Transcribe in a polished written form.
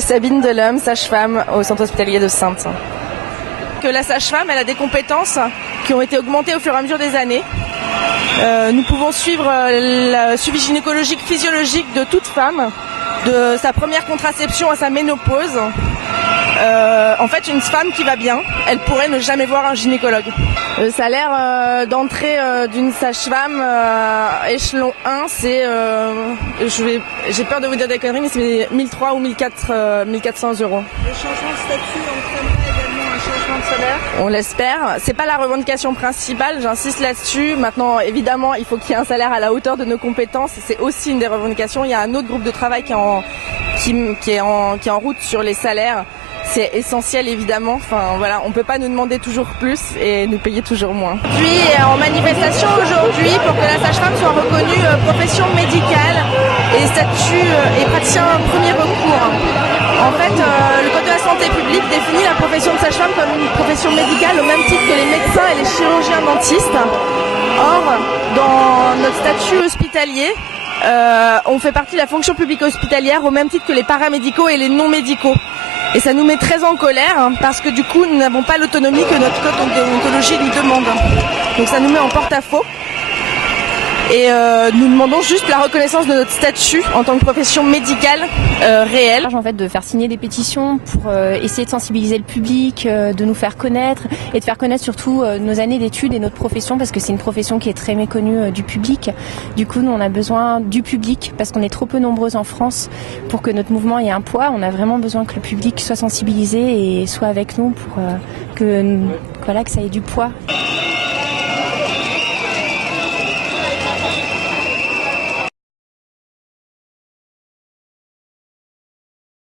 suis Sabine Delhomme, sage-femme au centre hospitalier de Saintes. Que la sage-femme, elle a des compétences qui ont été augmentées au fur et à mesure des années. Nous pouvons suivre le suivi gynécologique physiologique de toute femme, de sa première contraception à sa ménopause. En fait, une femme qui va bien, elle pourrait ne jamais voir un gynécologue. Le salaire d'entrée d'une sage-femme échelon 1, c'est, j'ai peur de vous dire des conneries, mais c'est 1300 ou 1400 euros. Le changement de statut entraînera également un changement de salaire? On l'espère. C'est pas la revendication principale, j'insiste là-dessus. Maintenant, évidemment, il faut qu'il y ait un salaire à la hauteur de nos compétences. C'est aussi une des revendications. Il y a un autre groupe de travail qui est en route sur les salaires. C'est essentiel évidemment, enfin voilà, on peut pas nous demander toujours plus et nous payer toujours moins. Puis en manifestation aujourd'hui pour que la sage-femme soit reconnue profession médicale et statut et praticien premier recours. En fait, le Code de la santé publique définit la profession de sage-femme comme une profession médicale au même titre que les médecins et les chirurgiens dentistes. Or, dans notre statut hospitalier, on fait partie de la fonction publique hospitalière au même titre que les paramédicaux et les non-médicaux. Et ça nous met très en colère parce que du coup nous n'avons pas l'autonomie que notre code de déontologie nous demande. Donc ça nous met en porte-à-faux. Et nous demandons juste la reconnaissance de notre statut en tant que profession médicale réelle. En fait, de faire signer des pétitions pour essayer de sensibiliser le public, de nous faire connaître et de faire connaître surtout nos années d'études et notre profession parce que c'est une profession qui est très méconnue du public. Du coup, nous, on a besoin du public parce qu'on est trop peu nombreux en France pour que notre mouvement ait un poids. On a vraiment besoin que le public soit sensibilisé et soit avec nous pour que ça ait du poids.